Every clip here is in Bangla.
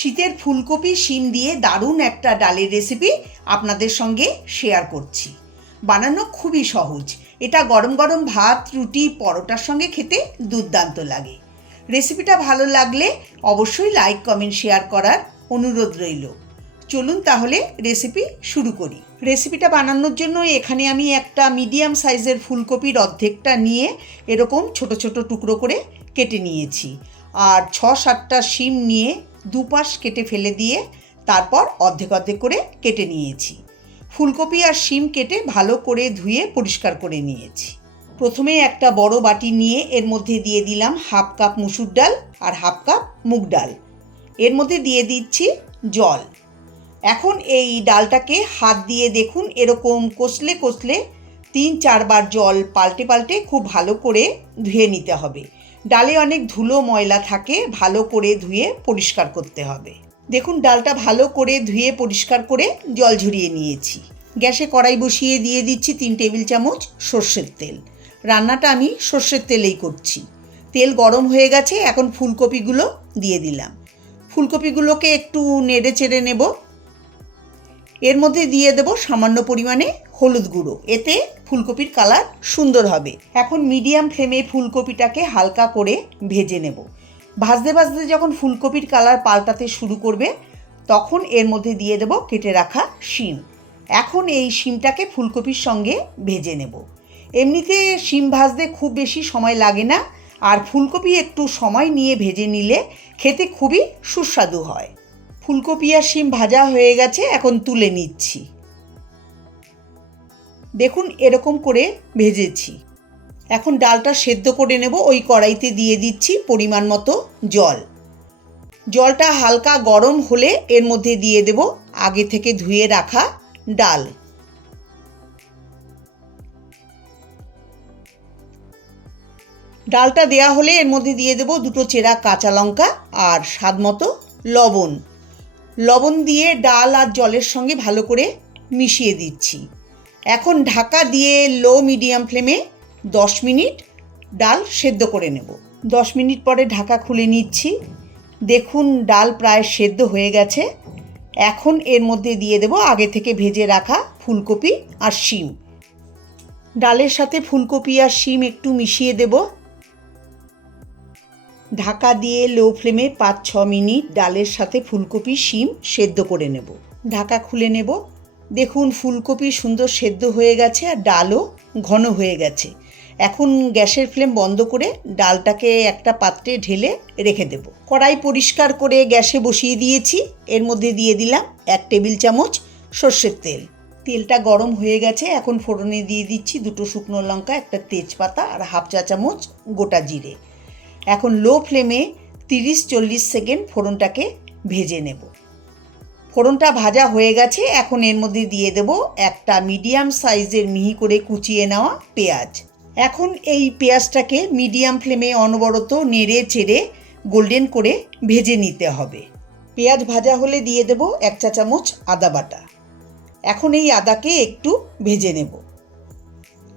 শীতের ফুলকপি, শিম দিয়ে দারুণ একটা ডালের রেসিপি আপনাদের সঙ্গে শেয়ার করছি। বানানো খুবই সহজ। এটা গরম গরম ভাত, রুটি, পরোটার সঙ্গে খেতে দুর্দান্ত লাগে। রেসিপিটা ভালো লাগলে অবশ্যই লাইক কমেন্ট শেয়ার করার অনুরোধ রইল। চলুন তাহলে রেসিপি শুরু করি। রেসিপিটা বানানোর জন্য এখানে আমি একটা মিডিয়াম সাইজের ফুলকপির অর্ধেকটা নিয়ে এরকম ছোট ছোট টুকরো করে কেটে নিয়েছি। আর ছ সাতটা শিম নিয়ে দুপাশ কেটে ফেলে দিয়ে তারপর অর্ধেক অর্ধেক করে কেটে নিয়েছি। ফুলকপি আর শিম কেটে ভালো করে ধুয়ে পরিষ্কার করে নিয়েছি। প্রথমে একটা বড় বাটি নিয়ে এর মধ্যে দিয়ে দিলাম হাফ কাপ মুসুর ডাল আর হাফ কাপ মুগ ডাল। এর মধ্যে দিয়ে দিচ্ছি জল। এখন এই ডালটাকে হাত দিয়ে দেখুন এরকম কষলে কষলে তিন চারবার জল পাল্টে পাল্টে খুব ভালো করে ধুয়ে নিতে হবে। ডালে অনেক ধুলো ময়লা থাকে, ভালো করে ধুয়ে পরিষ্কার করতে হবে। দেখুন, ডালটা ভালো করে ধুয়ে পরিষ্কার করে জল ঝরিয়ে নিয়েছি। গ্যাসে কড়াই বসিয়ে দিয়ে দিচ্ছি তিন টেবিল চামচ সর্ষের তেল। রান্নাটা আমি সর্ষের তেলেই করছি। তেল গরম হয়ে গেছে, এখন ফুলকপিগুলো দিয়ে দিলাম। ফুলকপিগুলোকে একটু নেড়ে চেড়ে নেব। এর মধ্যে দিয়ে দেব সামান্য পরিমাণে হলুদ গুঁড়ো। এতে ফুলকপির কালার সুন্দর হবে। এখন মিডিয়াম ফ্লেমে ফুলকপিটাকে হালকা করে ভেজে নেব। ভাজতে ভাজতে যখন ফুলকপির কালার পাল্টাতে শুরু করবে, তখন এর মধ্যে দিয়ে দেব কেটে রাখা শিম। এখন এই শিমটাকে ফুলকপির সঙ্গে ভেজে নেব। এমনিতে শিম ভাজতে খুব বেশি সময় লাগে না, আর ফুলকপি একটু সময় নিয়ে ভেজে নিলে খেতে খুবই সুস্বাদু হয়। ফুলকপি আর শিম ভাজা হয়ে গেছে, এখন তুলে নিচ্ছি। দেখুন এরকম করে ভেজেছি। এখন ডালটা সেদ্ধ করে নেব, ওই কড়াইতে দিয়ে দিচ্ছি পরিমাণ মতো জল। জলটা হালকা গরম হলে এর মধ্যে দিয়ে দেব আগে থেকে ধুয়ে রাখা ডাল। ডালটা দেয়া হলে এর মধ্যে দিয়ে দেব দুটো চেরা কাঁচা লঙ্কা আর স্বাদ মতো লবণ। লবণ দিয়ে ডাল আর জলের সঙ্গে ভালো করে মিশিয়ে দিচ্ছি। এখন ঢাকা দিয়ে লো মিডিয়াম ফ্লেমে দশ মিনিট ডাল সেদ্ধ করে নেব। দশ মিনিট পরে ঢাকা খুলে নিচ্ছি। দেখুন ডাল প্রায় সেদ্ধ হয়ে গেছে। এখন এর মধ্যে দিয়ে দেব আগে থেকে ভেজে রাখা ফুলকপি আর শিম। ডালের সাথে ফুলকপি আর শিম একটু মিশিয়ে দেব। ঢাকা দিয়ে লো ফ্লেমে পাঁচ ছ মিনিট ডালের সাথে ফুলকপি, শিম সেদ্ধ করে নেব। ঢাকা খুলে নেব। দেখুন, ফুলকপি সুন্দর সেদ্ধ হয়ে গেছে আর ডালও ঘন হয়ে গেছে। এখন গ্যাসের ফ্লেম বন্ধ করে ডালটাকে একটা পাত্রে ঢেলে রেখে দেব। কড়াই পরিষ্কার করে গ্যাসে বসিয়ে দিয়েছি। এর মধ্যে দিয়ে দিলাম এক টেবিল চামচ সর্ষের তেল। তেলটা গরম হয়ে গেছে। এখন ফোড়নে দিয়ে দিচ্ছি দুটো শুকনো লঙ্কা, একটা তেজপাতা আর হাফ চা চামচ গোটা জিরে। এখন লো ফ্লেমে তিরিশ চল্লিশ সেকেন্ড ফোড়নটাকে ভেজে নেব। ফোড়নটা ভাজা হয়ে গেছে, এখন এর মধ্যে দিয়ে দেব একটা মিডিয়াম সাইজের মিহি করে কুচিয়ে নেওয়া পেঁয়াজ। এখন এই পেঁয়াজটাকে মিডিয়াম ফ্লেমে অনবরত নেড়ে চেড়ে গোল্ডেন করে ভেজে নিতে হবে। পেঁয়াজ ভাজা হলে দিয়ে দেব এক চা চামচ আদা বাটা। এখন এই আদাকে একটু ভেজে নেব।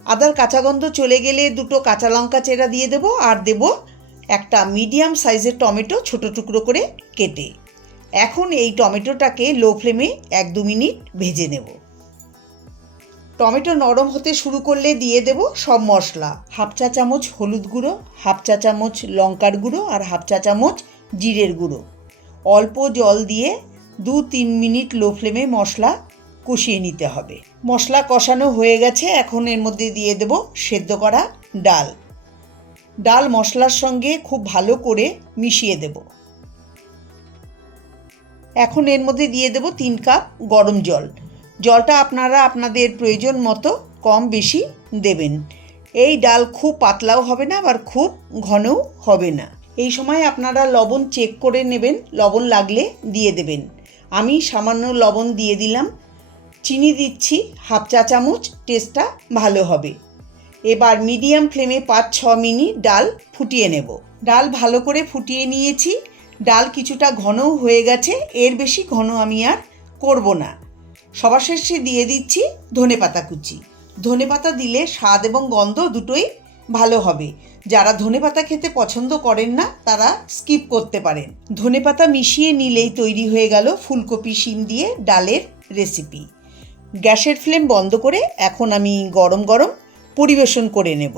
আদার কাঁচা গন্ধ চলে গেলে দুটো কাঁচা লঙ্কা চেরা দিয়ে দেব আর দেব একটা মিডিয়াম সাইজের টমেটো ছোট টুকরো করে কেটে। এখন এই টমেটোটাকে লো ফ্লেমে এক দু মিনিট ভেজে নেব। টমেটো নরম হতে শুরু করলে দিয়ে দেব সব মশলা। হাফ চা চামচ হলুদ গুঁড়ো, হাফ চা চামচ লঙ্কার গুঁড়ো আর হাফ চা চামচ জিরের গুঁড়ো। অল্প জল দিয়ে দু তিন মিনিট লো ফ্লেমে মশলা কষিয়ে নিতে হবে। মশলা কষানো হয়ে গেছে, এখন এর মধ্যে দিয়ে দেব সেদ্ধ করা ডাল। ডাল মশলার সঙ্গে খুব ভালো করে মিশিয়ে দেব। এখন এর মধ্যে দিয়ে দেব তিন কাপ গরম জল। জলটা আপনারা আপনাদের প্রয়োজন মতো কম বেশি দেবেন। এই ডাল খুব পাতলাও হবে না, আবার খুব ঘনও হবে না। এই সময় আপনারা লবণ চেক করে নেবেন, লবণ লাগলে দিয়ে দেবেন। আমি সামান্য লবণ দিয়ে দিলাম। চিনি দিচ্ছি, হাফ চা চামচ টেস্টটা ভালো হবে। এবার মিডিয়াম ফ্লেমে পাঁচ ছ মিনিট ডাল ফুটিয়ে নেব। ডাল ভালো করে ফুটিয়ে নিয়েছি। ডাল কিছুটা ঘনও হয়ে গেছে, এর বেশি ঘন আমি আর করব না। সবার শেষে দিয়ে দিচ্ছি ধনে পাতা কুচি। ধনে পাতা দিলে স্বাদ এবং গন্ধ দুটোই ভালো হবে। যারা ধনেপাতা খেতে পছন্দ করেন না, তারা স্কিপ করতে পারেন। ধনেপাতা মিশিয়ে নিলেই তৈরি হয়ে গেল ফুলকপি শিম দিয়ে ডালের রেসিপি। গ্যাসের ফ্লেম বন্ধ করে এখন আমি গরম গরম পরিবেশন করে নেব।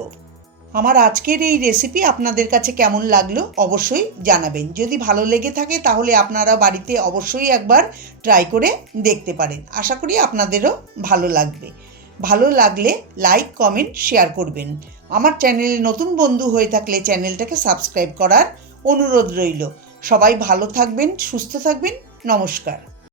আমার আজকের এই রেসিপি আপনাদের কাছে কেমন লাগল অবশ্যই জানাবেন। যদি ভালো লেগে থাকে তাহলে আপনারা বাড়িতে অবশ্যই একবার ট্রাই করে দেখতে পারেন। আশা করি আপনাদেরও ভালো লাগবে। ভালো লাগলে লাইক কমেন্ট শেয়ার করবেন। আমার চ্যানেলে নতুন বন্ধু হয়ে থাকলে চ্যানেলটাকে সাবস্ক্রাইব করার অনুরোধ রইল। সবাই ভালো থাকবেন, সুস্থ থাকবেন। নমস্কার।